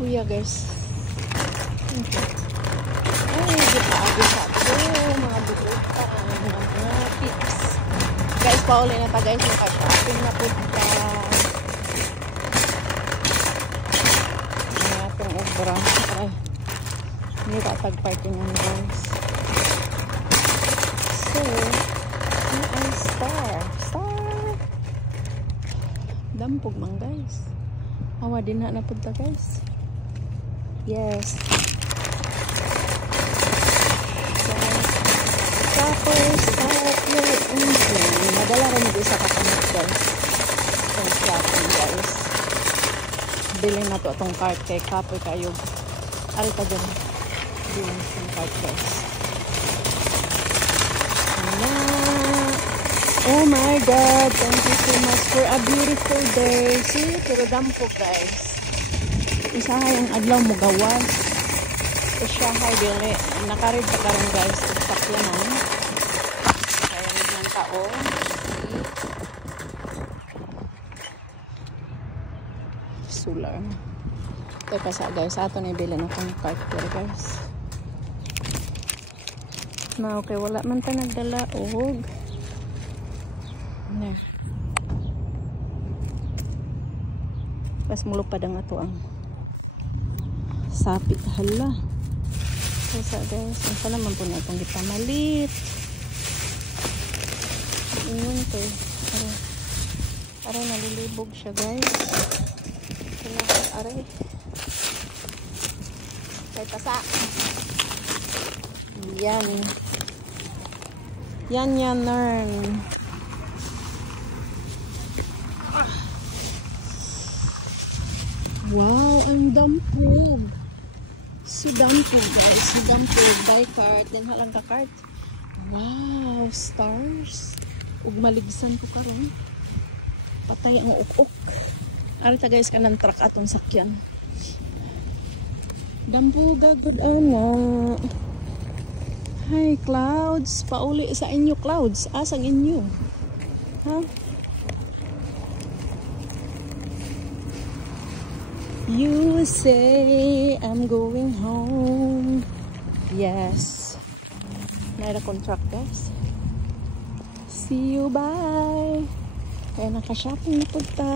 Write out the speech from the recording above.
Kuya guys. Okay. Ay, gitabi sa ito. Mga bubuta. Mga tips. Guys, pauli na ta guys. Naka-shopping na po ta. Itong obra. Ay, hindi tatag-parking yan guys. So, ano ang star? Dampog man guys. Awa din na punta guys. Yes. Tapos, yung engine. Madala rin mo sa kakamot guys. Itong shopping guys. Bilhin na to itong cart kay kapoy kayo. Ari ka dyan. Bilhin itong cart guys. Oh my God! Thank you so much for a beautiful day. See? Pero dampo guys. Isahay ang adlaw mo gawas. Isahay dili. Nakarid pa karon guys. Sakyan mo. Kaya ng tao. Solar. Teka sa guys. Ato na ibili na kong cart guys. Na okay. Wala man ta nagdala. Uhog. Nah. Pas mulupad ang ato ang sapit hala. Kaya guys, ang sana man po natin gipamalit. Ingon to. Aray nalilibog siya guys. Aray. Kaya tasa. Yan. Yan learn. Wow, ang dampog. Si dampog guys. Si dampog. Buy cart. Then halang ka cart. Wow, stars. Ug maligsan ko karon. Patay ang uk-uk. Arita guys kanang truck atong sakyan. Dampog agad ana. Hi clouds. Pauli sa inyo clouds. Asang inyo? Ha? You say I'm going home. Yes. Mayroon contract guys. See you, bye. Kaya naka-shopping na punta.